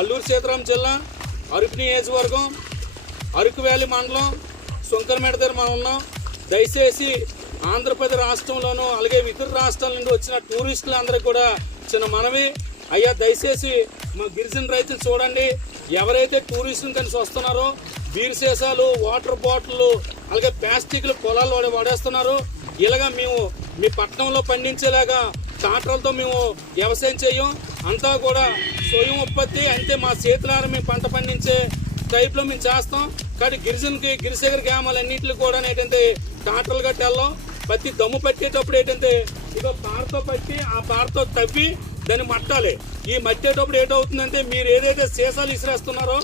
అల్లూరు సీతారాం జిల్లా అరుకు నియోజకవర్గం అరుకు వ్యాలీ మండలం సుంకరమేడ దగ్గర మనం ఉన్నాం దయచేసి ఆంధ్రప్రదేశ్ రాష్ట్రంలోనూ అలాగే ఇతర రాష్ట్రాల నుండి వచ్చిన టూరిస్టులందరికీ కూడా చిన్న మనవి అయ్యా దయచేసి మా గిరిజన రైతులు చూడండి ఎవరైతే టూరిస్టులు కలిసి వస్తున్నారో బీర్ సీసాలు వాటర్ బాటిల్లు అలాగే ప్లాస్టిక్లు పొలాలు వాడి వాడేస్తున్నారు ఇలాగ మేము మీ పట్టణంలో పండించేలాగా ట్రాక్టర్లతో మేము వ్యవసాయం చేయం అంతా కూడా స్వయం ఉత్పత్తి అంతే మా చేతులార మేము పంట పండించే టైప్లో మేము చేస్తాం కానీ గిరిజనకి గిరిశేఖర గ్రామాలన్నింటిలో కూడా ఏంటంటే టాటర్లు కట్టాలో ప్రతి దమ్ము పట్టేటప్పుడు ఏంటంటే ఇదో పారతో పట్టి ఆ పారతో తవ్వి దాన్ని మట్టాలి ఈ మట్టేటప్పుడు ఏటవుతుందంటే మీరు ఏదైతే సీసాలు ఇసిరేస్తున్నారో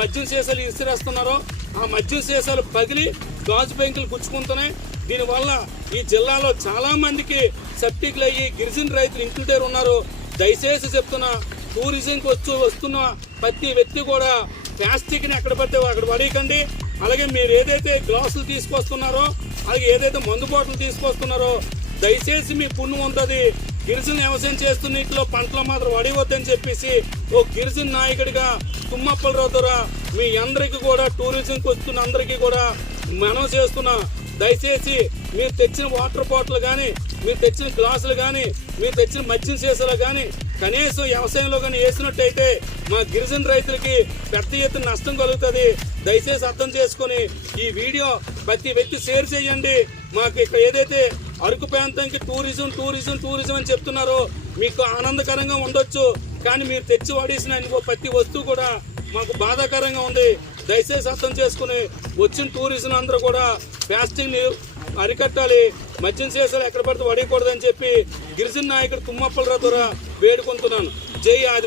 మద్యం సీసాలు ఇసిరేస్తున్నారో ఆ మద్యం సీసాలు పగిలి గాజు బెంకులు గుచ్చుకుంటున్నాయి దీనివల్ల ఈ జిల్లాలో చాలామందికి సెప్టిక్లు అయ్యి గిరిజన రైతులు ఇంటి ఉన్నారు దయచేసి చెప్తున్నా టూరిజంకి వచ్చి వస్తున్న ప్రతి వ్యక్తి కూడా ప్లాస్టిక్ని ఎక్కడ పడితే అక్కడ పడేయకండి అలాగే మీరు ఏదైతే గ్లాసులు తీసుకొస్తున్నారో అలాగే ఏదైతే మందు బాటలు తీసుకొస్తున్నారో దయచేసి మీ పుణ్యం ఉంటుంది గిరిజన వ్యవసాయం చేస్తున్న ఇంట్లో పంటలు మాత్రం వడివద్దని చెప్పేసి ఓ గిరిజన నాయకుడిగా తుమ్మప్పలరావు ద్వారా మీ అందరికీ కూడా టూరిజంకి వస్తున్న అందరికీ కూడా మనం చేస్తున్నా దయచేసి మీరు తెచ్చిన వాటర్ బాటిల్ కానీ మీరు తెచ్చిన గ్లాసులు కానీ మీరు తెచ్చిన మద్యం సీసాలు కానీ కనీసం వ్యవసాయంలో కానీ వేసినట్టయితే మా గిరిజన రైతులకి పెద్ద ఎత్తున నష్టం కలుగుతుంది దయచేసి అర్థం చేసుకొని ఈ వీడియో ప్రతి వ్యక్తి షేర్ చేయండి మాకు ఇక్కడ ఏదైతే అరకు ప్రాంతానికి టూరిజం టూరిజం టూరిజం అని చెప్తున్నారో మీకు ఆనందకరంగా ఉండొచ్చు కానీ మీరు తెచ్చి వాడేసిన ప్రతి వస్తువు కూడా మాకు బాధాకరంగా ఉంది దయచేసి అర్థం చేసుకుని వచ్చిన టూరిజం అందరూ కూడా ఫాస్టింగ్ని అరికట్టాలి మద్యం చేసారు ఎక్కడ పడితే వడయకూడదని చెప్పి గిరిజన నాయకుడు తుమ్మప్పలరావు ద్వారా వేడుకుంటున్నాను జై ఆది